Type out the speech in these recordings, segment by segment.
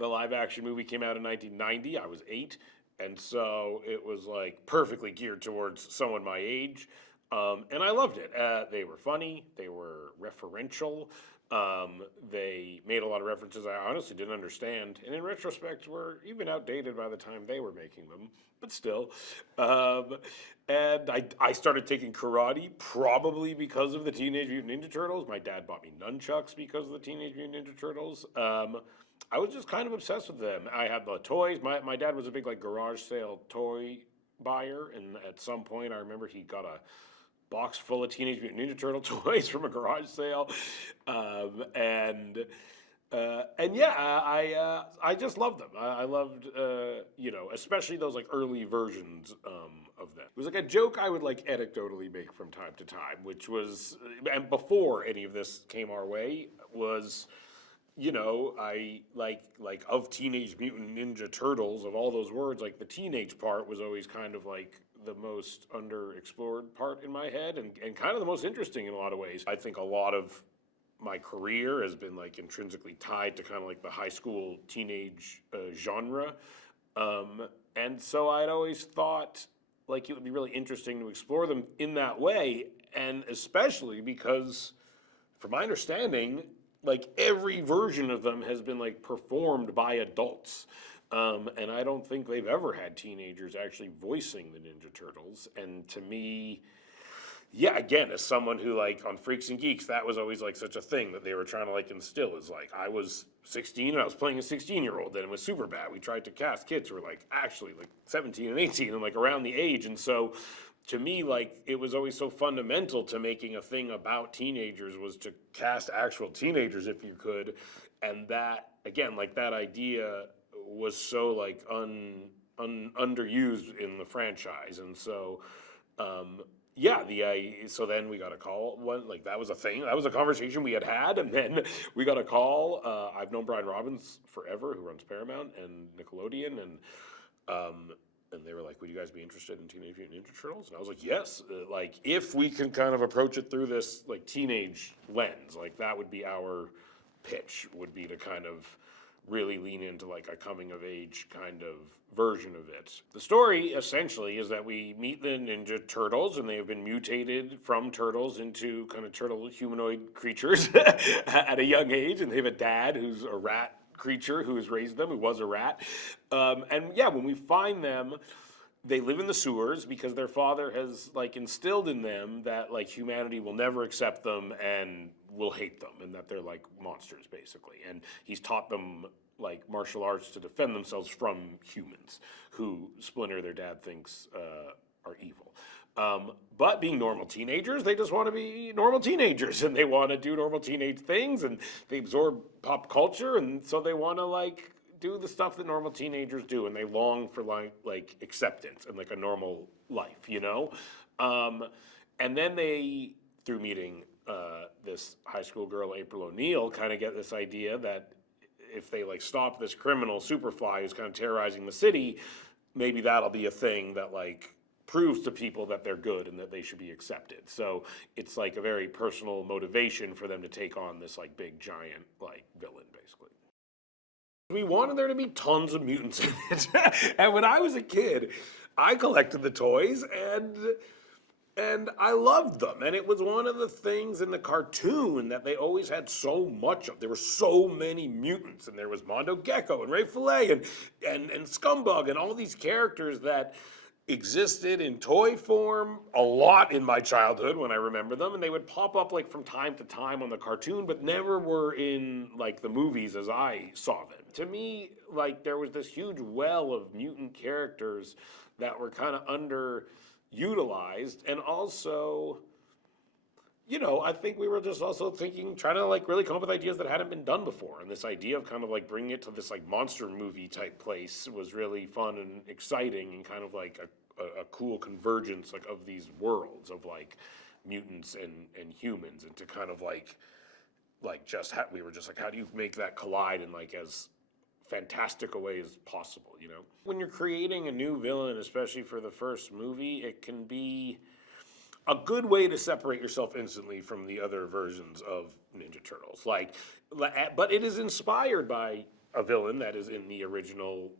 The live action movie came out in 1990. I was 8. And so it was like perfectly geared towards someone my age. And I loved it. They were funny, they were referential, they made a lot of references I honestly didn't understand, and in retrospect were even outdated by the time they were making them, but still. And I started taking karate probably because of the Teenage Mutant Ninja Turtles. My dad bought me nunchucks because of the Teenage Mutant Ninja Turtles. I was just kind of obsessed with them. I had the toys. My dad was a big like garage sale toy buyer, and at some point I remember he got a box full of Teenage Mutant Ninja Turtle toys from a garage sale, and yeah, I just loved them. I loved especially those like early versions of them. It was like a joke I would like anecdotally make from time to time, which was, and before any of this came our way, was, I like of Teenage Mutant Ninja Turtles, of all those words, like the teenage part was always kind of like the most underexplored part in my head, and kind of the most interesting in a lot of ways. I think a lot of my career has been like intrinsically tied to kind of like the high school teenage genre. And so I'd always thought like it would be really interesting to explore them in that way, and especially because, from my understanding, like every version of them has been like performed by adults. And I don't think they've ever had teenagers actually voicing the Ninja Turtles. And to me, yeah, again, as someone who like on Freaks and Geeks, that was always like such a thing that they were trying to like instill, is like I was 16 and I was playing a 16-year-old, and it was super bad. We tried to cast kids who were like actually like 17 and 18 and like around the age. And so to me, like, it was always so fundamental to making a thing about teenagers was to cast actual teenagers if you could. And that, again, like that idea was so like underused in the franchise. And so, yeah, so then we got a call. Like that was a thing. That was a conversation we had, and then we got a call. I've known Brian Robbins forever, who runs Paramount and Nickelodeon, and they were like, "Would you guys be interested in Teenage Mutant Ninja Turtles?" And I was like, "Yes." Like if we can kind of approach it through this like teenage lens, like that would be our pitch. Would be to kind of really lean into like a coming of age kind of version of it. The story essentially is that we meet the Ninja Turtles, and they have been mutated from turtles into kind of turtle humanoid creatures at a young age, and they have a dad who's a rat creature who has raised them, who was a rat. And yeah, when we find them, they live in the sewers because their father has like instilled in them that like humanity will never accept them and will hate them, and that they're like monsters basically. And he's taught them like martial arts to defend themselves from humans who Splinter, their dad, thinks are evil. But being normal teenagers, they just want to be normal teenagers, and they want to do normal teenage things, and they absorb pop culture, and so they want to like do the stuff that normal teenagers do, and they long for like acceptance and like a normal life, and then they, through meeting this high school girl, April O'Neil, kind of get this idea that if they like stop this criminal Superfly who's kind of terrorizing the city, maybe that'll be a thing that like proves to people that they're good and that they should be accepted. So it's like a very personal motivation for them to take on this like big giant like villain basically. We wanted there to be tons of mutants in it. And when I was a kid, I collected the toys, and I loved them. And it was one of the things in the cartoon that they always had so much of. There were so many mutants, and there was Mondo Gecko and Ray Fillet and Scumbug and all these characters that existed in toy form a lot in my childhood when I remember them, and they would pop up like from time to time on the cartoon, but never were in like the movies as I saw them. To me, like there was this huge well of mutant characters that were kind of underutilized, and also, I think we were just also trying to like really come up with ideas that hadn't been done before, and this idea of kind of like bringing it to this like monster movie type place was really fun and exciting, and kind of like a cool convergence like of these worlds of like mutants and humans, and to kind of like we were just like, how do you make that collide in like as fantastic a way as possible, When you're creating a new villain, especially for the first movie, it can be a good way to separate yourself instantly from the other versions of Ninja Turtles. But it is inspired by a villain that is in the original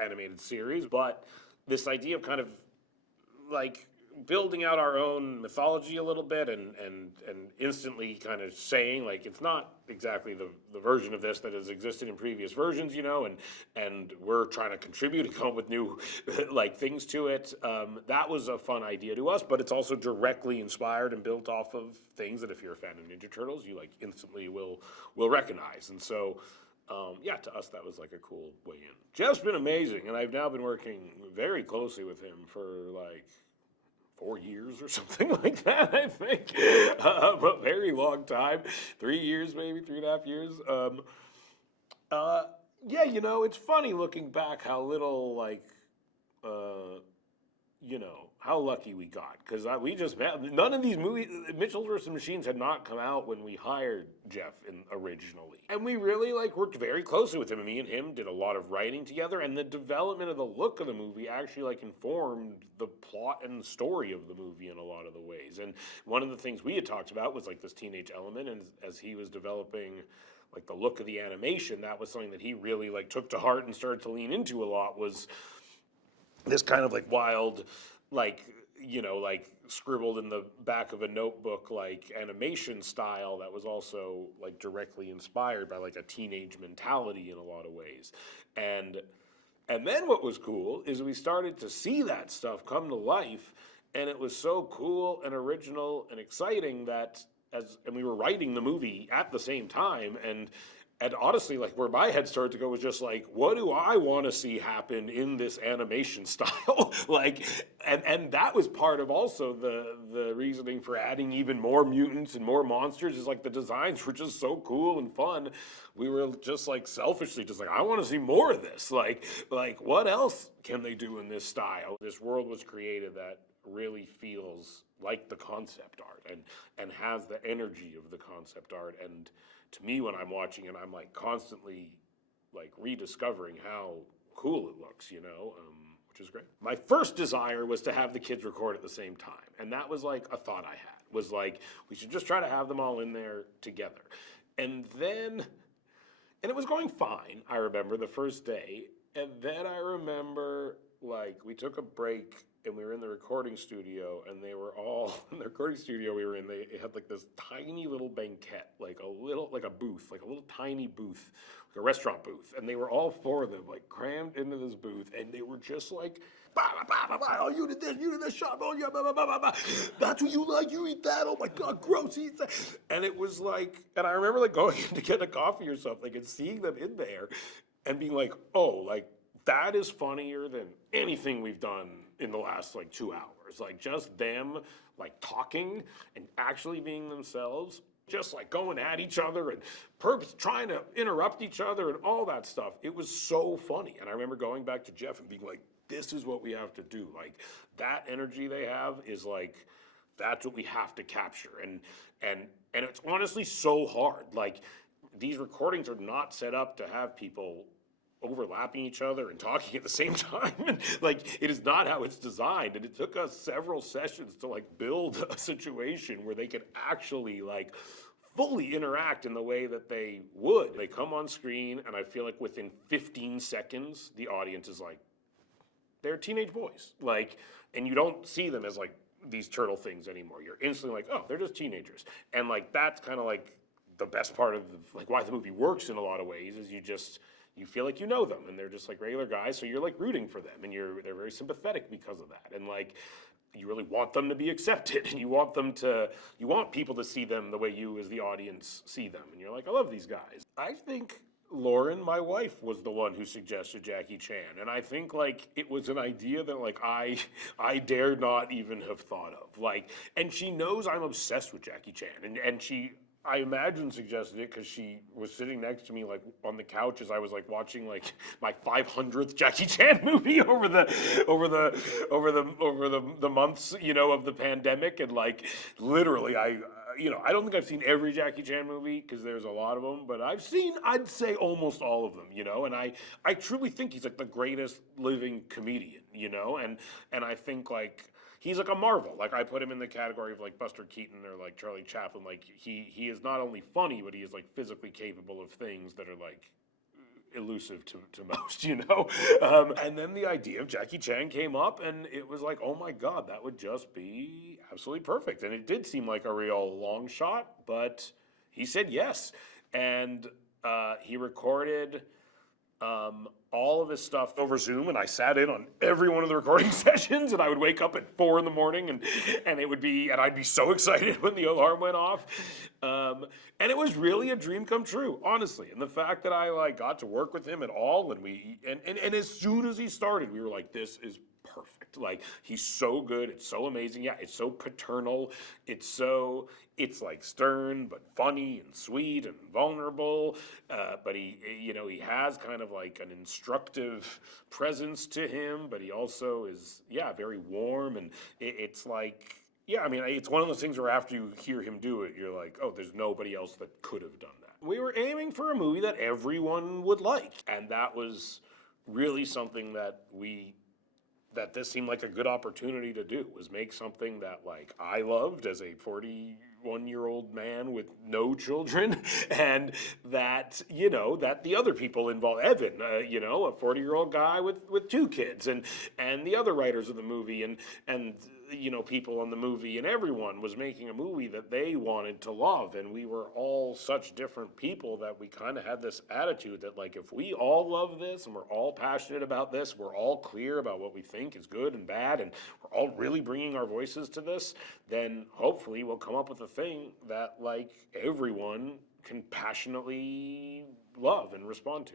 animated series, but this idea of kind of like building out our own mythology a little bit and instantly kind of saying like it's not exactly the version of this that has existed in previous versions, you know, and we're trying to contribute and come up with new like things to it. That was a fun idea to us, but it's also directly inspired and built off of things that if you're a fan of Ninja Turtles, you like instantly will recognize. And so yeah, to us that was like a cool way in. Jeff's been amazing, and I've now been working very closely with him for like 4 years or something like that, I think. A very long time. 3 years, maybe 3.5 years. Yeah, you know, it's funny looking back how little, like, you know, how lucky we got. Because we just, none of these movies, Mitchell vs. Machines had not come out when we hired Jeff originally. And we really, like, worked very closely with him. And me and him did a lot of writing together. And the development of the look of the movie actually, like, informed the plot and story of the movie in a lot of the ways. And one of the things we had talked about was, like, this teenage element. And as he was developing, like, the look of the animation, that was something that he really, like, took to heart and started to lean into a lot, was this kind of, like, wild, like, you know, like scribbled in the back of a notebook, like animation style that was also like directly inspired by like a teenage mentality in a lot of ways. And then what was cool is we started to see that stuff come to life, and it was so cool and original and exciting that and we were writing the movie at the same time, and honestly, like where my head started to go was just like, what do I want to see happen in this animation style? Like, and that was part of also the reasoning for adding even more mutants and more monsters, is like the designs were just so cool and fun. We were just like selfishly just like, I want to see more of this. Like what else can they do in this style? This world was created that really feels like the concept art and has the energy of the concept art. And to me, when I'm watching it, I'm like constantly like rediscovering how cool it looks, you know, which is great. My first desire was to have the kids record at the same time. And that was like a thought I had, was like, we should just try to have them all in there together. And it was going fine, I remember, the first day. And then I remember, like, we took a break and we were in the recording studio, and they were all in the recording studio we were in. They had like this tiny little banquette, like a booth, like a little tiny booth, like a restaurant booth. And they were all four of them like crammed into this booth, and they were just like, bah, bah, bah, bah, oh, you did this shot, oh yeah, bah, bah, bah, bah, bah. That's what you like, you eat that, oh my God, gross, eat that. And it was like, and I remember like going in to get a coffee or something and seeing them in there and being like, oh, like, that is funnier than anything we've done in the last like 2 hours. Like just them like talking and actually being themselves, just like going at each other and trying to interrupt each other and all that stuff. It was so funny. And I remember going back to Jeff and being like, this is what we have to do. Like that energy they have is like, that's what we have to capture. And it's honestly so hard. Like these recordings are not set up to have people overlapping each other and talking at the same time. And like, it is not how it's designed. And it took us several sessions to like build a situation where they could actually like fully interact in the way that they would. They come on screen, and I feel like within 15 seconds, the audience is like, they're teenage boys. Like, and you don't see them as like these turtle things anymore. You're instantly like, oh, they're just teenagers. And like, that's kind of like the best part of like why the movie works in a lot of ways, is you feel like you know them, and they're just like regular guys, so you're like rooting for them, and they're very sympathetic because of that, and like you really want them to be accepted, and you want people to see them the way you as the audience see them, and you're like, I love these guys. I think Lauren, my wife, was the one who suggested Jackie Chan, and I think like it was an idea that like I dare not even have thought of, like, and she knows I'm obsessed with Jackie Chan, and she, I imagine, suggested it because she was sitting next to me like on the couch as I was like watching like my 500th Jackie Chan movie over the months, you know, of the pandemic. And like literally I don't think I've seen every Jackie Chan movie because there's a lot of them, but I've seen, I'd say, almost all of them, you know, and I truly think he's like the greatest living comedian, you know, and I think like he's like a marvel. Like I put him in the category of like Buster Keaton or like Charlie Chaplin. Like he is not only funny, but he is like physically capable of things that are like elusive to most, and then the idea of Jackie Chan came up, and it was like, oh my God, that would just be absolutely perfect. And it did seem like a real long shot, but he said yes. And he recorded all of his stuff over Zoom, and I sat in on every one of the recording sessions, and I would wake up at 4 in the morning, and I'd be so excited when the alarm went off. And it was really a dream come true, honestly. And the fact that I got to work with him at all, and as soon as he started, we were like, this is perfect. Like, he's so good, it's so amazing. Yeah, it's so paternal. It's like stern, but funny and sweet and vulnerable. But he has kind of like an instructive presence to him, but he also is, very warm. And it's like, it's one of those things where after you hear him do it, you're like, oh, there's nobody else that could have done that. We were aiming for a movie that everyone would like. And that was really something that this seemed like a good opportunity to do, was make something that like I loved as a 41-year-old man with no children, and that that the other people involved, Evan, a 40-year-old guy with 2 kids, and the other writers of the movie, and people on the movie, and everyone was making a movie that they wanted to love. And we were all such different people that we kind of had this attitude that, like, if we all love this and we're all passionate about this, we're all clear about what we think is good and bad, and we're all really bringing our voices to this, then hopefully we'll come up with a thing that, like, everyone can passionately love and respond to,